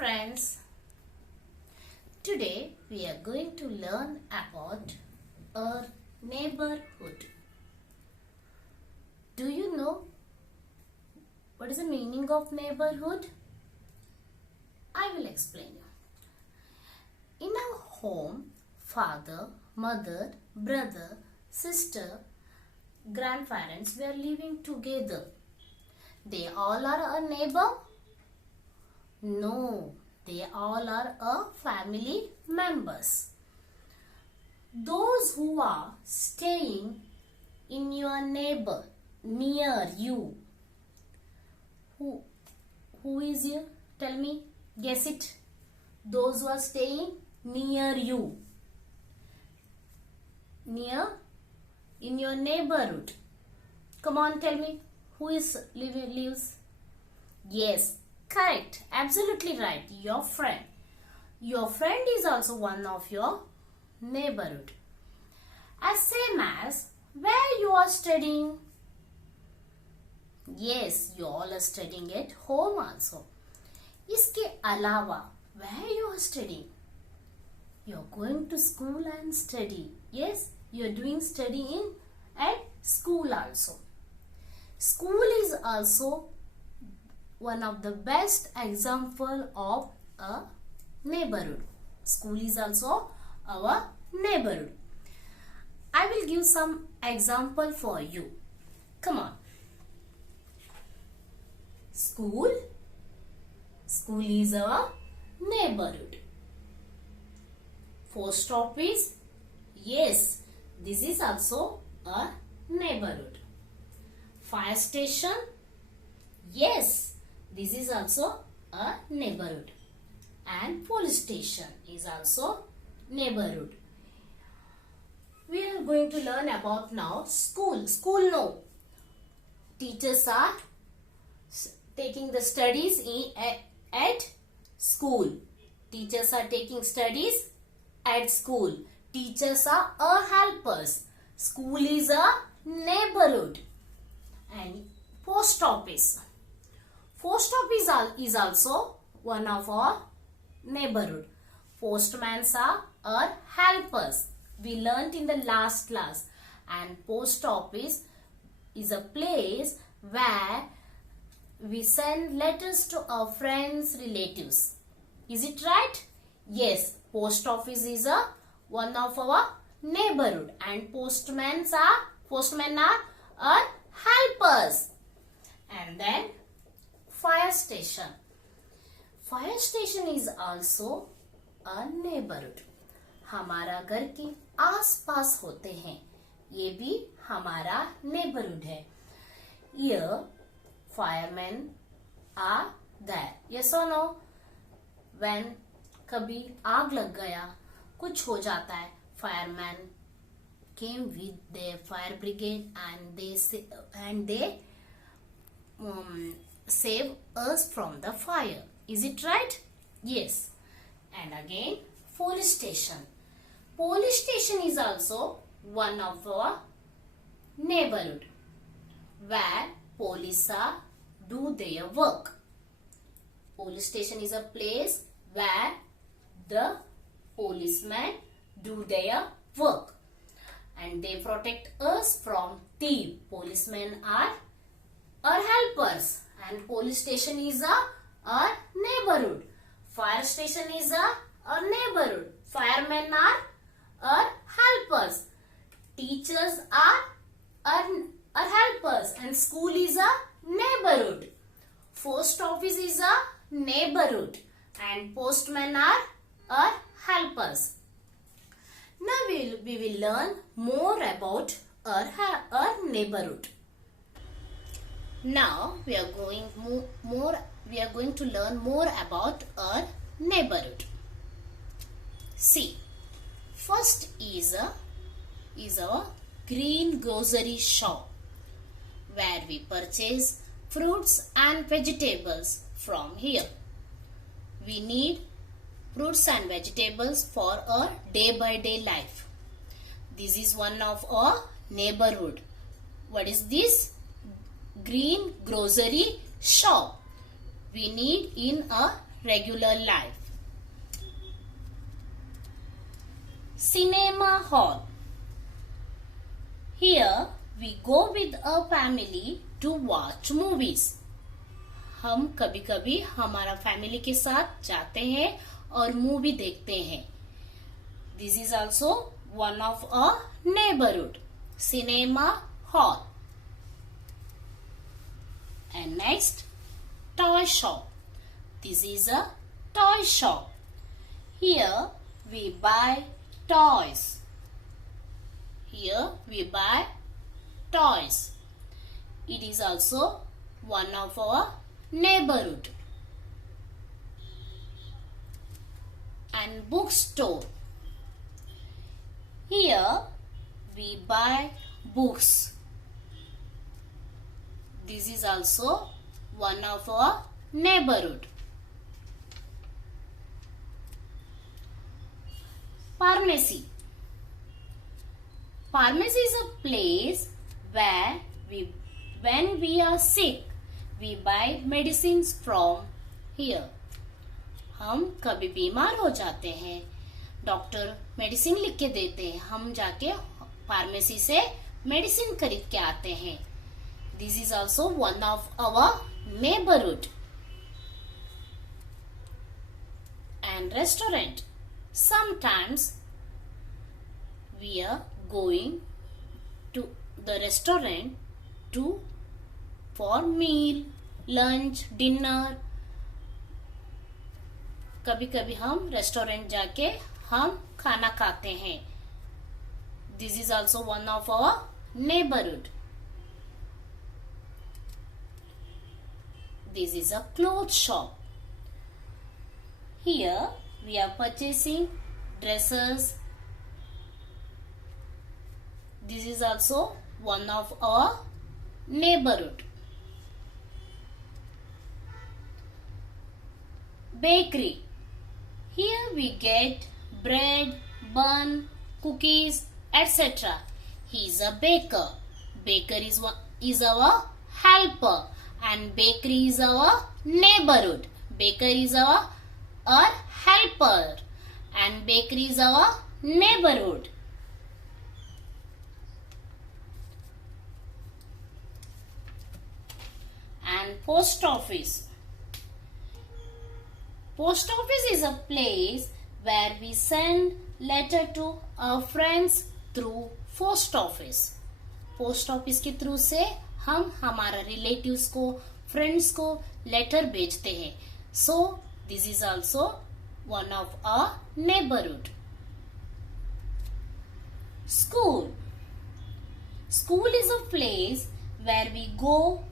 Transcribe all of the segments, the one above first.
friends, today we are going to learn about our neighborhood. Do you know what is the meaning of neighborhood? I will explain you. In our home, father, mother, brother, sister, grandparents, we are living together. They all are a neighbor? No, they all are a family members. Those who are staying in your neighbor, near you. Who is you? Tell me. Guess it. Those who are staying near you. Near in your neighborhood. Come on, tell me. Who is lives? Yes, correct. Absolutely right. Your friend. Your friend is also one of your neighborhood. As same as where you are studying. Yes, you all are studying at home also. इसके अलावा where you are studying? You are going to school and study. Yes, you are doing studying at school also. School is also one of the best example of a neighborhood. School is also our neighborhood. I will give some example for you. Come on. School is our neighborhood. Post office, yes, this is also a neighborhood. Fire station, yes, this is also a neighborhood. And police station is also neighborhood. We are going to learn about now school. School, no. Teachers are taking the studies at school. Teachers are taking studies at school. Teachers are a helpers. School is a neighborhood. And post office. Post office is also one of our neighborhood. Postmen are our helpers. We learnt in the last class. And post office is a place where we send letters to our friends, relatives. Is it right? Yes, post office is one of our neighborhood, and postmen are our helpers. And then fire station. Fire station is also a neighborhood. हमारा घर के आस-पास होते हैं, ये भी हमारा neighborhood है. Here firemen are there. Yes or no? When कभी आग लग गया, कुछ हो जाता है, firemen came with their fire brigade and they save us from the fire. Is it right? Yes. And again, police station. Police station is also one of our neighborhood where police do their work. Police station is a place where the policemen do their work and they protect us from thieves. Policemen are our helpers and police station is our neighborhood. Fire station is our neighborhood. Firemen are our helpers. Teachers are our helpers, and school is a neighborhood. Post office is a neighborhood and postmen are our helpers. Now we will learn more about our neighborhood. Now we are going to learn more about our neighborhood. See, first is our green grocery shop where we purchase fruits and vegetables from here. We need fruits and vegetables for our day-by-day life. This is one of our neighborhood. What is this? Green grocery shop. We need in a regular life. Cinema hall. Here we go with a family to watch movies. हम कभी कभी हमारा family के साथ जाते हैं और movie देखते हैं. This is also one of a neighborhood. Cinema hall. And next, toy shop. This is a toy shop. Here we buy toys. Here we buy toys. It is also one of our neighborhood. And bookstore. Here we buy books. This is also one of our neighborhood. Pharmacy. Pharmacy is a place where when we are sick, we buy medicines from here. हम कभी बीमार हो जाते हैं, doctor medicine लिख के देते हैं, हम जाके फार्मेसी से मेडिसिन खरीद के आते हैं. This is also one of our neighborhood. And restaurant. Sometimes we are going to the restaurant for meal, lunch, dinner. कभी कभी हम रेस्टोरेंट जाके हम खाना खाते हैं. This is also one of our neighborhood. This is a clothes shop. Here we are purchasing dresses. This is also one of our neighborhood. Bakery. Here we get bread, bun, cookies, etc. He is a baker. Baker is our helper, and bakery is our neighborhood. Baker is our helper, and bakery is our neighborhood. And post office. Post office is a place where we send letter to our friends through post office. Post office के through से हम हमारा relatives को, friends को letter भेजते हैं. So this is also one of our neighbourhood. School. School is a place where we go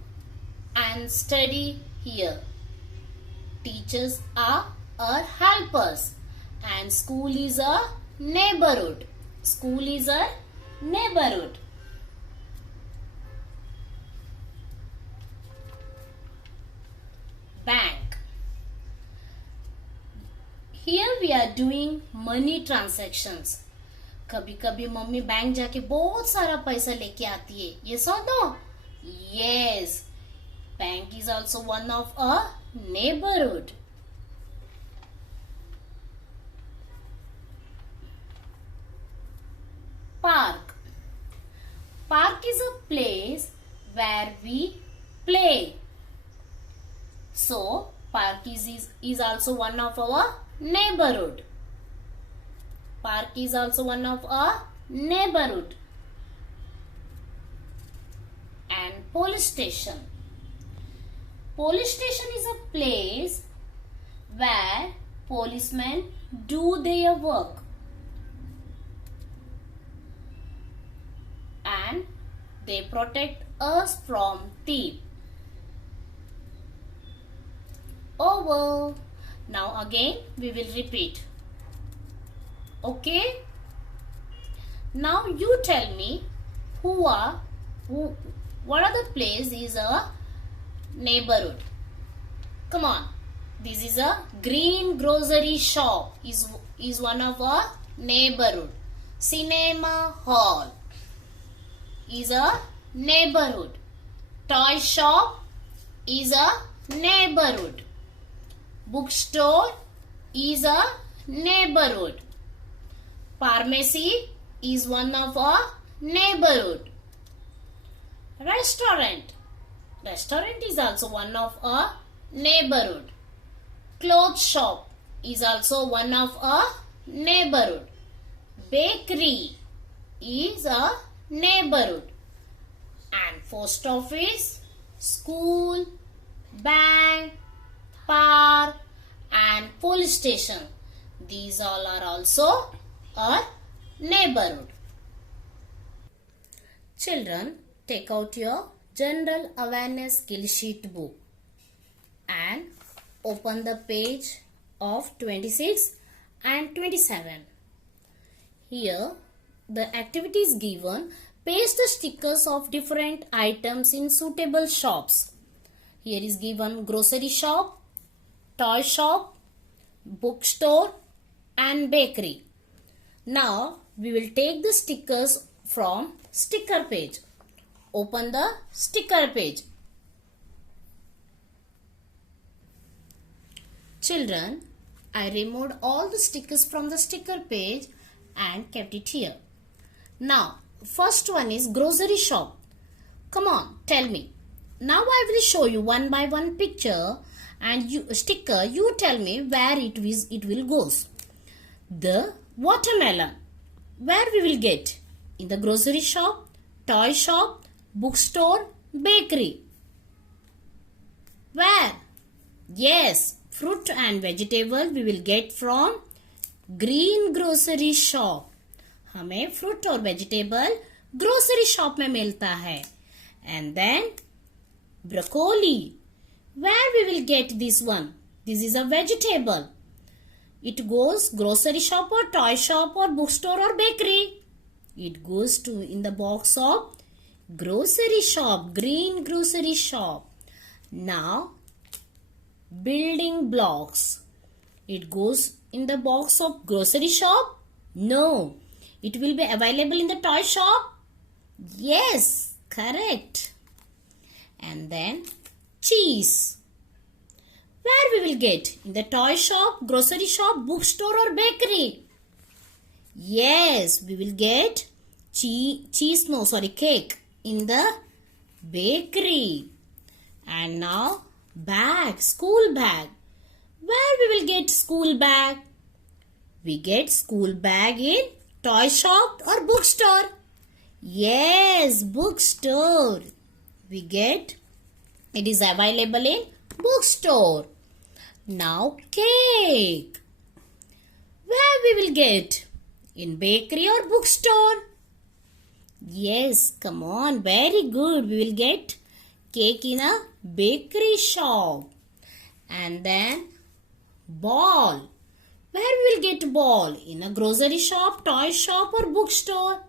and study here. Teachers are our helpers, and school is a neighborhood. School is a neighborhood. Bank. Here we are doing money transactions. कभी कभी mummy bank जाके बहुत सारा पैसा लेके आती है. ये सो दो. Yes, bank is also one of a neighborhood. Park. Park is a place where we play. So park is also one of our neighborhood. Park is also one of our neighborhood. And police station. Police station is a place where policemen do their work, and they protect us from thieves. Over. Now again we will repeat. Okay? Now you tell me what are the place is a neighborhood. Come on. This is a green grocery shop is one of our neighborhood. Cinema hall is a neighborhood. Toy shop is a neighborhood. Bookstore is a neighborhood. Pharmacy is one of a neighborhood. Restaurant is also one of a neighborhood. Clothes shop is also one of a neighborhood. Bakery is a neighborhood. And post office, school, bank, park and police station, these all are also a neighborhood. Children, take out your general awareness skill sheet book and open the page of 26 and 27. Here the activity is given. Paste the stickers of different items in suitable shops. Here is given grocery shop, toy shop, bookstore and bakery. Now we will take the stickers from sticker page. Open the sticker page. Children, I removed all the stickers from the sticker page and kept it here. Now first one is grocery shop. Come on, tell me. Now I will show you one by one picture and sticker. You tell me where it will goes. The watermelon. Where we will get? In the grocery shop, toy shop, bookstore, bakery. Where? Yes, fruit and vegetable we will get from green grocery shop. हमें fruit और vegetable grocery shop में मिलता है. And then broccoli. Where we will get this one? This is a vegetable. It goes grocery shop or toy shop or bookstore or bakery. It goes to in the box of grocery shop, green grocery shop. Now building blocks. It goes in the box of grocery shop? No. It will be available in the toy shop? Yes, correct. And then cheese. Where we will get? In the toy shop, grocery shop, bookstore or bakery? Yes, we will get cake in the bakery. And now bag, school bag. Where we will get school bag? We get school bag in toy shop or bookstore? Yes, bookstore. We get it is available in bookstore. Now cake. Where we will get? In bakery or bookstore? Yes, come on, very good. We will get cake in a bakery shop. And then ball. Where we will get ball? In a grocery shop, toy shop or bookstore?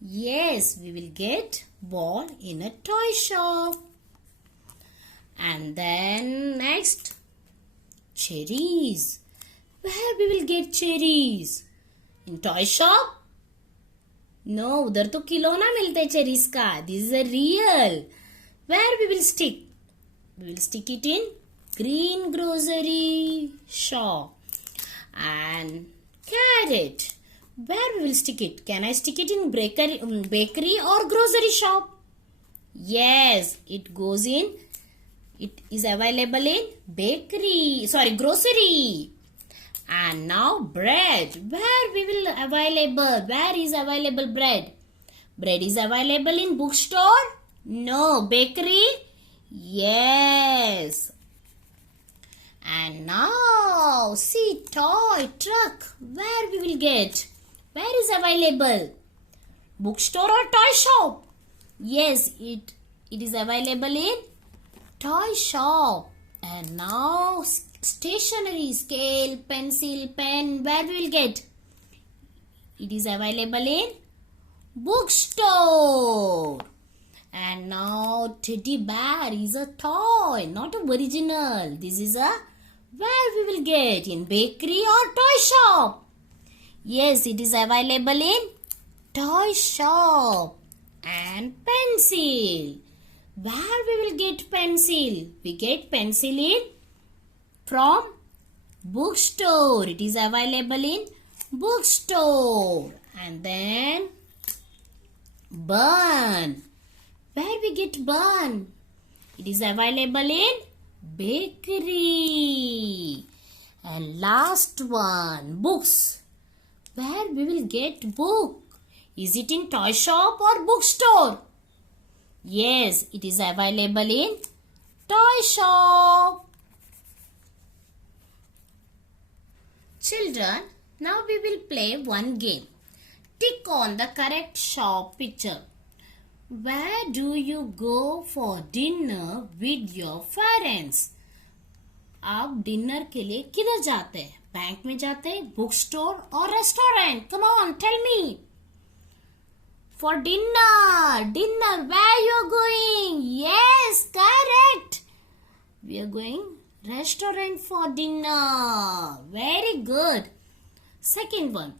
Yes, we will get ball in a toy shop. And then next, cherries. Where we will get cherries? In toy shop? No, उधर तो खिलौना मिलते हैं cherries का. This is a real. Where we will stick? We will stick it in green grocery shop. And carrot. Where we will stick it? Can I stick it in bakery or grocery shop? Yes, it goes in. It is available in grocery. And now bread. Where we will available? Where is available bread? Bread is available in bookstore? No. Bakery? Yes. And now see toy truck. Where we will get? Where is available? Bookstore or toy shop? Yes, it is available in toy shop. And now stationery, scale, pencil, pen. Where we will get? It is available in bookstore. And now teddy bear is a toy, not a original. This is a where we will get? In bakery or toy shop? Yes, it is available in toy shop. And pencil. Where we will get pencil? We get pencil in From bookstore. It is available in bookstore. And then bun. Where we get bun? It is available in bakery. And last one, books. Where we will get book? Is it in toy shop or bookstore? Yes, it is available in toy shop. Children, now we will play one game. Tick on the correct shop picture. Where do you go for dinner with your parents? आप dinner के लिए किधर जाते हैं? Bank में जाते हैं, book store और restaurant? Come on, tell me. For dinner, where you are going? Yes, correct. We are going restaurant for dinner. Very good. Second one,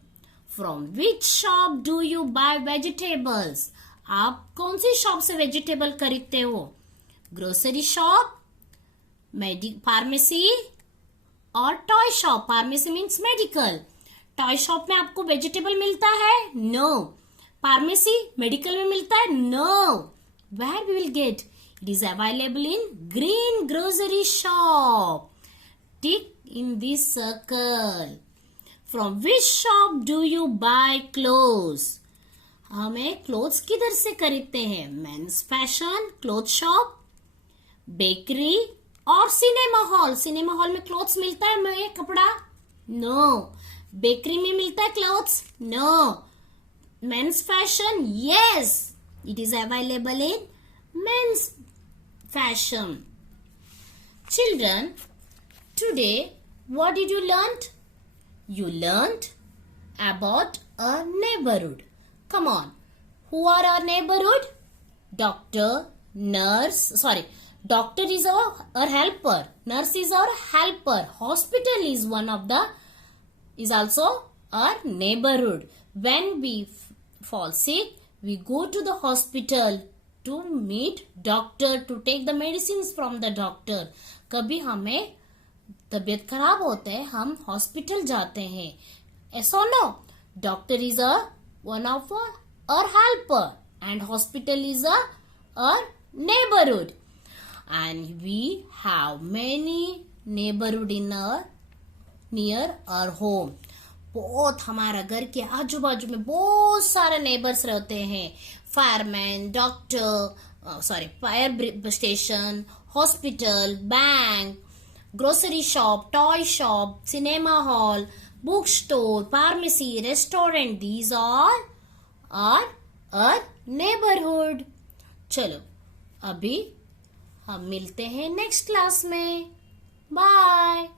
from which shop do you buy vegetables? आप कौन सी shop से vegetable खरीदते हो? Grocery shop, pharmacy और toy shop. Pharmacy means medical. Toy shop में आपको vegetable मिलता है? नो. फार्मेसी मेडिकल में मिलता है? No. Where we will get? It is available in green grocery shop. Tick in this circle. From which shop do you buy clothes? हमें clothes किधर से खरीदते हैं? Men's fashion cloth shop, bakery और cinema hall. Cinema hall में clothes मिलता है मैं कपड़ा? नो. बेकरी में मिलता है clothes? No. Men's fashion? Yes, it is available in men's fashion. Children, today what did you learn? You learned about a neighborhood. Come on. Who are our neighborhood? Doctor, nurse. Doctor is our helper. Nurse is our helper. Hospital is also our neighborhood. When we fall sick, we go to the hospital to meet doctor, to take the medicines from the doctor. कभी हमें तबीयत खराब होते हैं, हम hospital जाते हैं. ऐसा no, doctor is one of our helper and hospital is our neighborhood. And we have many neighborhood in near our home. बहुत हमारा घर के आजू बाजू में बहुत सारे नेबर्स रहते हैं. Fireman, doctor, fire station, hospital, bank, grocery shop, toy shop, cinema hall, bookstore, pharmacy, restaurant. These are our neighborhood. चलो अभी हम मिलते हैं नेक्स्ट क्लास में. बाय.